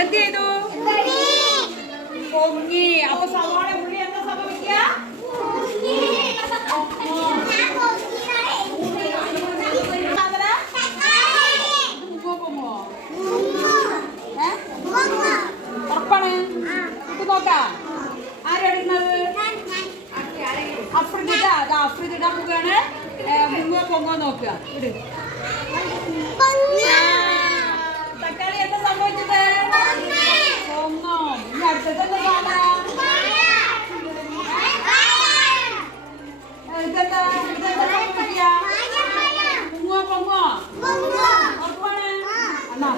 എന്ത് ചെയ്തു പൊങ്ങി അപ്പൊ സവാള ഉള്ളി എന്താ സംഭവിക്കുക ഉറപ്പാണ് ഇത് നോക്കാം ആരെടുക്കുന്നത് അഫ്രിദിട അത് അഫ്രിദിട മുഖാണ് മുങ്ങോ പൊങ്ങോ നോക്കുക. തക്കാളി എന്താ സംഭവിച്ചത്? പൊങ്ങോ. ഇനി അടുത്തത് എന്താ ഇതെന്താ? ഇതെന്താ സംഭവിക്കുക? മുങ്ങോ പൊങ്ങോ ഉറപ്പാണ്? എന്നാ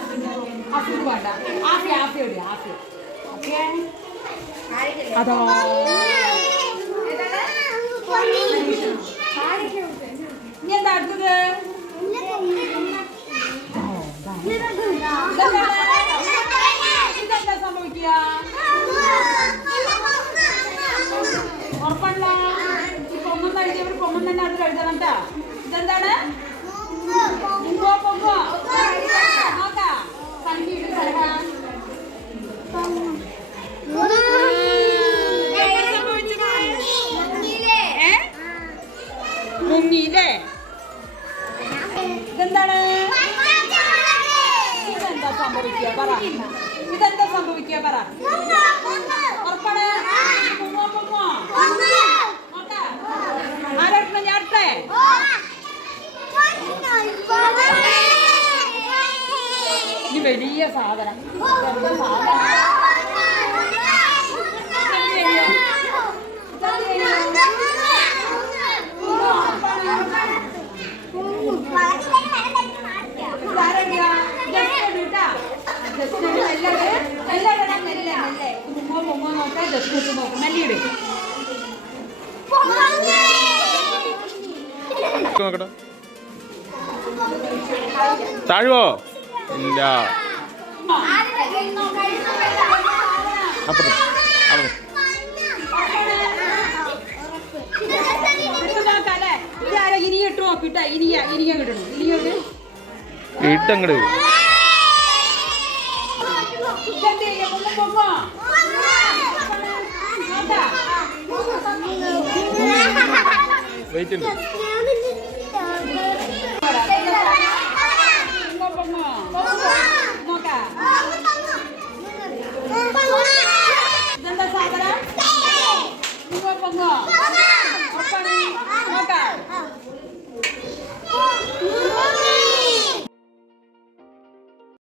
അഫ്രിദ് വേണ്ട ആഫി ആഫി എവിടെ ആഫി. ഓക്കെ. അതോ ഇനി എന്താ അടുത്തത് ഇതെന്താ സംഭവിക്കുക ഉറപ്പല്ല ഈ പൊങ്ങുന്ന എഴുതിയവർ പൊങ്ങും തന്നെ അത് എഴുതണം സംഭവിക്കുക. പറ. ഇതെന്താ സംഭവിക്കുക? പറ. ഉറപ്പാണ്? ഞാൻ അടുത്തേ. ഈ വലിയ സാധനം. സാധനം. നോക്കട്ടെ. താഴുവോ? ഇല്ല. അപ്പുറം അവിടെ ഇട്ട് നോക്കാം അല്ലേ